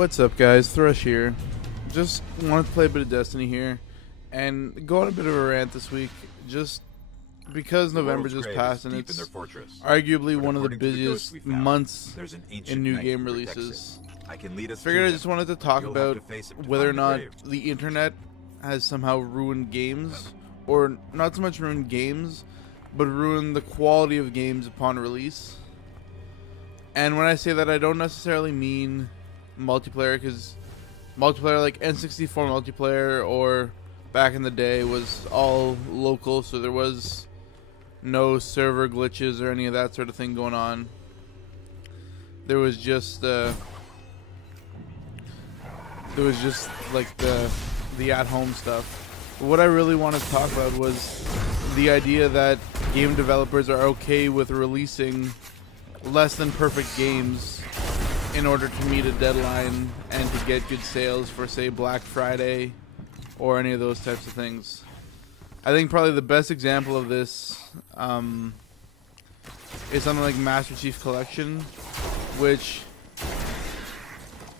What's up, guys? Thrush here. Just wanted to play a bit of Destiny here and go on a bit of a rant this week, just because November just passed and it's arguably one of the busiest months in new game releases. Figured I just wanted to talk about whether or not the internet has somehow ruined games, or not so much ruined games, but ruined the quality of games upon release. And when I say that, I don't necessarily mean multiplayer, because multiplayer like N64 multiplayer or back in the day was all local, so there was no server glitches or any of that sort of thing going on. There was just like the at-home stuff. But what I really wanted to talk about was the idea that game developers are okay with releasing less than perfect games in order to meet a deadline and to get good sales for, say, Black Friday or any of those types of things. I think probably the best example of this is something like Master Chief Collection, which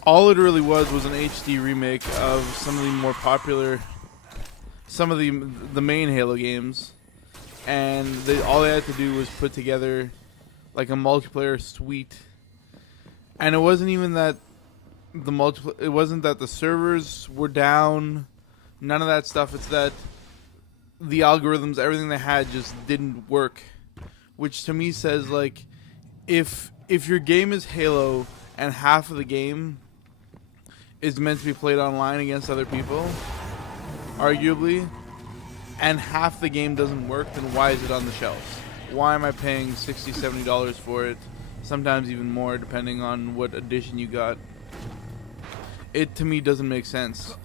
all it really was an HD remake of some of the more popular, some of the main Halo games, and all they had to do was put together like a multiplayer suite. And it wasn't even that it wasn't that the servers were down, none of that stuff. It's that the algorithms, everything they had just didn't work, which to me says, like, if your game is Halo and half of the game is meant to be played online against other people, arguably, and half the game doesn't work, then why is it on the shelves? Why am I paying $60, $70 for it? Sometimes even more, depending on what edition you got. It, to me, doesn't make sense.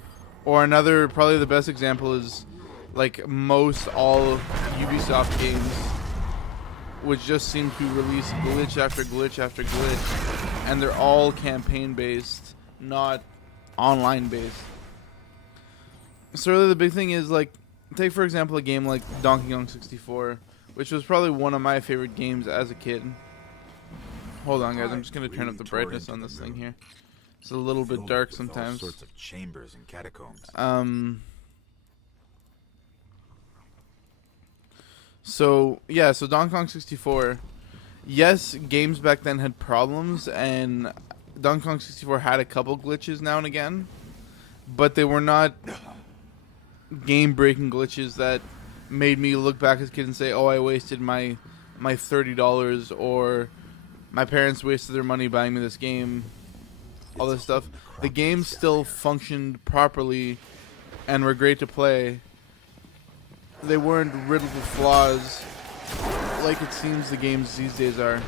Or another, probably the best example is like most all Ubisoft games, which just seem to release glitch after glitch after glitch, and they're all campaign based, not online based. So really the big thing is, like, take for example a game like Donkey Kong 64, which was probably one of my favorite games as a kid. Hold on, guys, I'm just gonna turn up the brightness on this thing here. It's a little bit dark sometimes. All sorts of chambers and catacombs. So yeah, so Donkey Kong 64. Yes, games back then had problems, and Donkey Kong 64 had a couple glitches now and again, but they were not game-breaking glitches that made me look back as a kid and say, "Oh, I wasted my $30," or "My parents wasted their money buying me this game." All this stuff. The game still functioned properly and were great to play. They weren't riddled with flaws like it seems the games these days are.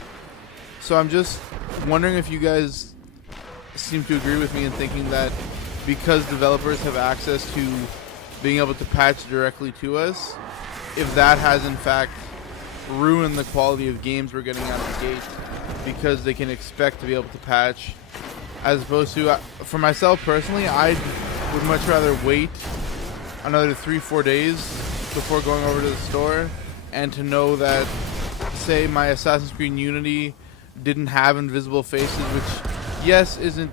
So I'm just wondering if you guys seem to agree with me in thinking that because developers have access to being able to patch directly to us, if that has in fact ruined the quality of games we're getting out of the gate, because they can expect to be able to patch, as opposed to, for myself personally, I would much rather wait another 3-4 days before going over to the store, and to know that, say, my Assassin's Creed Unity didn't have invisible faces, which, yes, isn't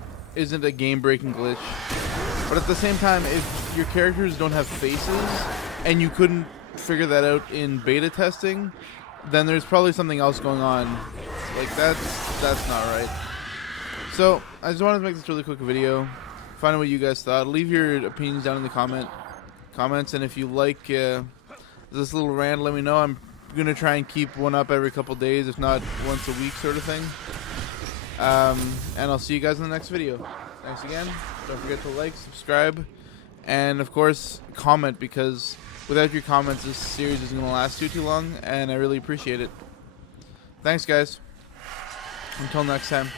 a game-breaking glitch, but at the same time, if your characters don't have faces and you couldn't figure that out in beta testing, then there's probably something else going on. Like, that's not right. So I just wanted to make this really quick video, find out what you guys thought. Leave your opinions down in the comments, and if you like this little rant, let me know. I'm gonna try and keep one up every couple days, if not once a week, sort of thing. And I'll see you guys in the next video. Thanks again. Don't forget to like, subscribe, and of course comment, because without your comments this series isn't gonna last too long, and I really appreciate it. Thanks, guys. Until next time.